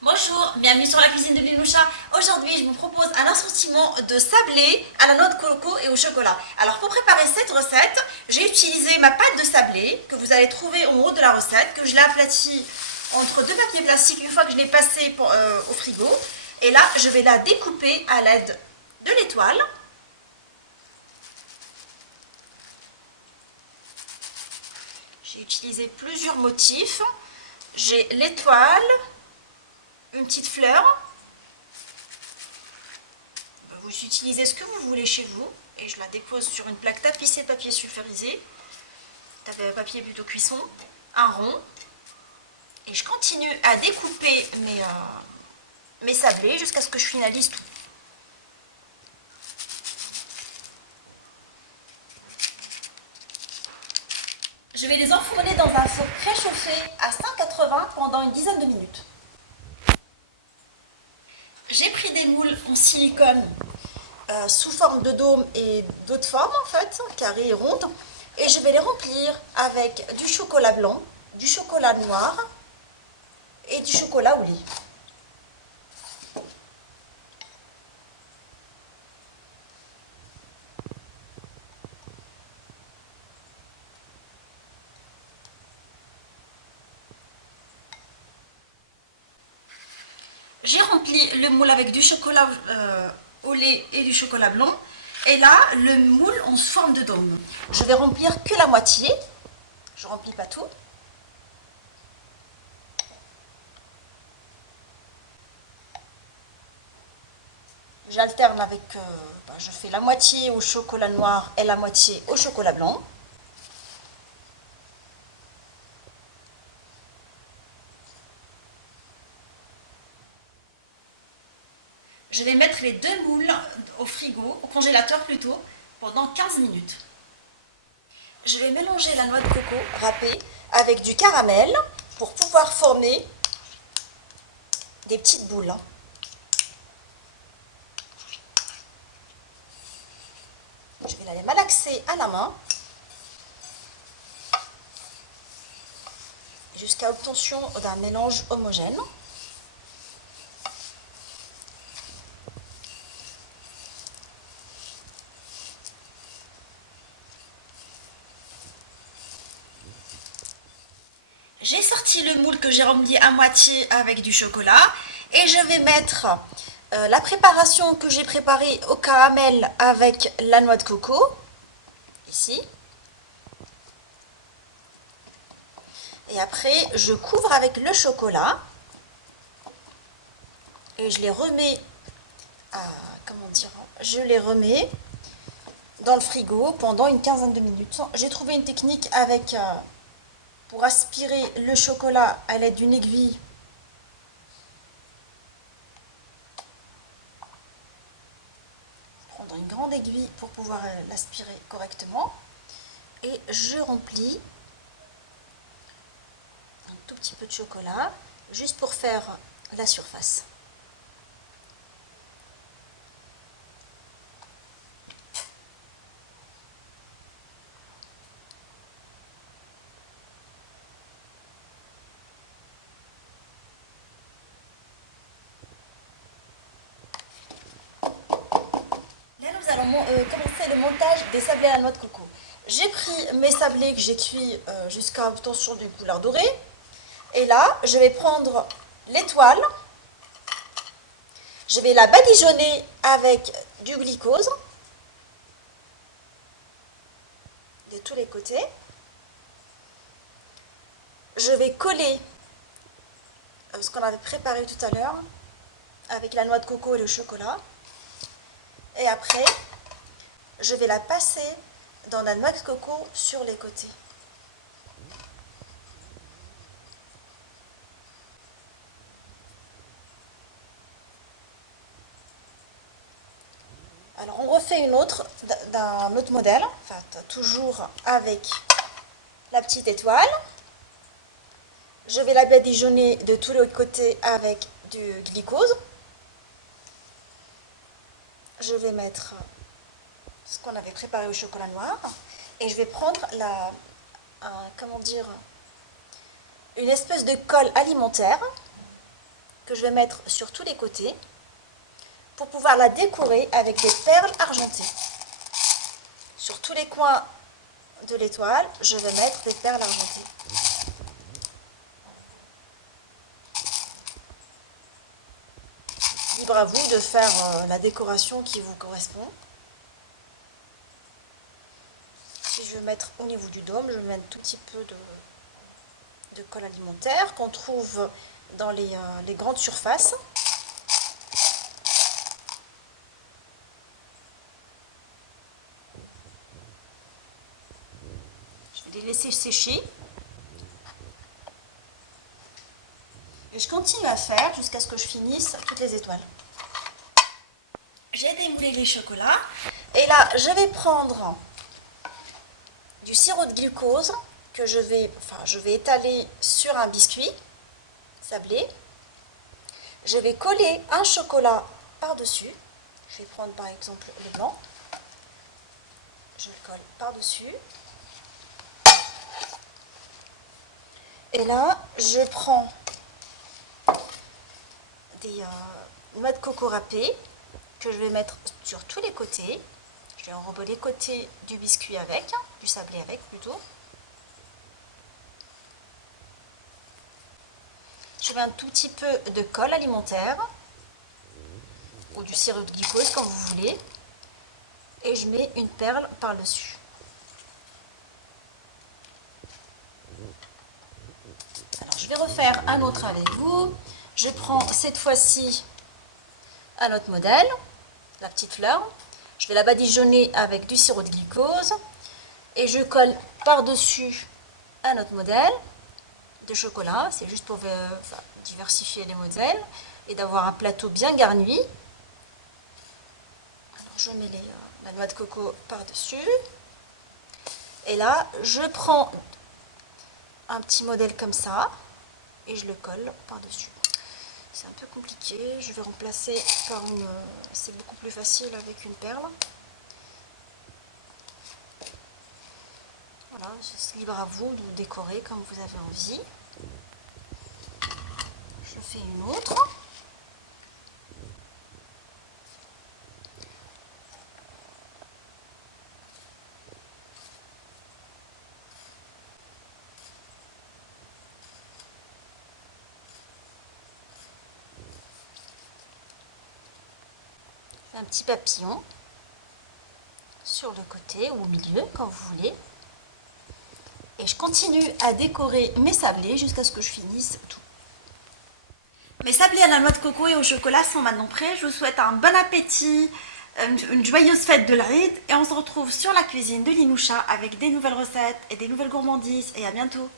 Bonjour, bienvenue sur la cuisine de Linoucha. Aujourd'hui, je vous propose un assortiment de sablé à la noix de coco et au chocolat. Alors, pour préparer cette recette, j'ai utilisé ma pâte de sablé que vous allez trouver en haut de la recette, que je l'ai aplatie entre deux papiers plastiques une fois que je l'ai passé au frigo. Et là, je vais la découper à l'aide de l'étoile. J'ai utilisé plusieurs motifs. J'ai l'étoile, une petite fleur. Vous utilisez ce que vous voulez chez vous et je la dépose sur une plaque tapissée de papier sulfurisé, papier plutôt cuisson, un rond, et je continue à découper mes sablés jusqu'à ce que je finalise tout. Je vais les enfourner dans un four préchauffé à 180 pendant une dizaine de minutes. J'ai pris des moules en silicone sous forme de dôme et d'autres formes en fait, carrées et rondes, et je vais les remplir avec du chocolat blanc, du chocolat noir et du chocolat au lait. J'ai rempli le moule avec du chocolat au lait et du chocolat blanc. Et là, le moule en forme de dôme. Je vais remplir que la moitié. Je ne remplis pas tout. J'alterne avec... je fais la moitié au chocolat noir et la moitié au chocolat blanc. Je vais mettre les deux moules au frigo, au congélateur plutôt, pendant 15 minutes. Je vais mélanger la noix de coco râpée avec du caramel pour pouvoir former des petites boules. Je vais les malaxer à la main jusqu'à obtention d'un mélange homogène. J'ai sorti le moule que j'ai rempli à moitié avec du chocolat et je vais mettre la préparation que j'ai préparée au caramel avec la noix de coco, ici. Et après, je couvre avec le chocolat et je les remets je les remets dans le frigo pendant une quinzaine de minutes. J'ai trouvé une technique avec pour aspirer le chocolat à l'aide d'une aiguille. Prendre une grande aiguille pour pouvoir l'aspirer correctement. Et je remplis un tout petit peu de chocolat, juste pour faire la surface. Là, nous allons commencer le montage des sablés à la noix de coco. J'ai pris mes sablés que j'ai cuits jusqu'à obtention d'une couleur dorée. Et là, je vais prendre l'étoile. Je vais la badigeonner avec du glucose de tous les côtés. Je vais coller ce qu'on avait préparé tout à l'heure avec la noix de coco et le chocolat. Et après, je vais la passer dans la noix de coco sur les côtés. Alors on refait une autre d'un autre modèle, enfin toujours avec la petite étoile. Je vais la badigeonner de tous les côtés avec du glucose. Je vais mettre ce qu'on avait préparé au chocolat noir et je vais prendre une espèce de colle alimentaire que je vais mettre sur tous les côtés pour pouvoir la décorer avec des perles argentées. Sur tous les coins de l'étoile, je vais mettre des perles argentées. Libre à vous de faire la décoration qui vous correspond. Puis je vais mettre au niveau du dôme, je vais mettre un tout petit peu de colle alimentaire qu'on trouve dans les grandes surfaces. Je vais les laisser sécher. Et je continue à faire jusqu'à ce que je finisse toutes les étoiles. J'ai démoulé les chocolats. Et là, je vais prendre du sirop de glucose que je vais étaler sur un biscuit sablé. Je vais coller un chocolat par-dessus. Je vais prendre par exemple le blanc. Je le colle par-dessus. Et là, je prends des noix de coco râpées que je vais mettre sur tous les côtés. Je vais enrober les côtés du biscuit avec, du sablé avec plutôt. Je mets un tout petit peu de colle alimentaire ou du sirop de glucose comme vous voulez. Et je mets une perle par-dessus. Alors je vais refaire un autre avec vous. Je prends cette fois-ci un autre modèle, la petite fleur. Je vais la badigeonner avec du sirop de glucose et je colle par-dessus un autre modèle de chocolat. C'est juste pour diversifier les modèles et d'avoir un plateau bien garni. Alors je mets la noix de coco par-dessus. Et là, je prends un petit modèle comme ça et je le colle par-dessus. C'est un peu compliqué, je vais remplacer par une... C'est beaucoup plus facile avec une perle. Voilà, c'est libre à vous de décorer comme vous avez envie. Je fais une autre. Un petit papillon sur le côté ou au milieu, quand vous voulez. Et je continue à décorer mes sablés jusqu'à ce que je finisse tout. Mes sablés à la noix de coco et au chocolat sont maintenant prêts. Je vous souhaite un bon appétit, une joyeuse fête de l'Aïd. Et on se retrouve sur la cuisine de Linoucha avec des nouvelles recettes et des nouvelles gourmandises. Et à bientôt!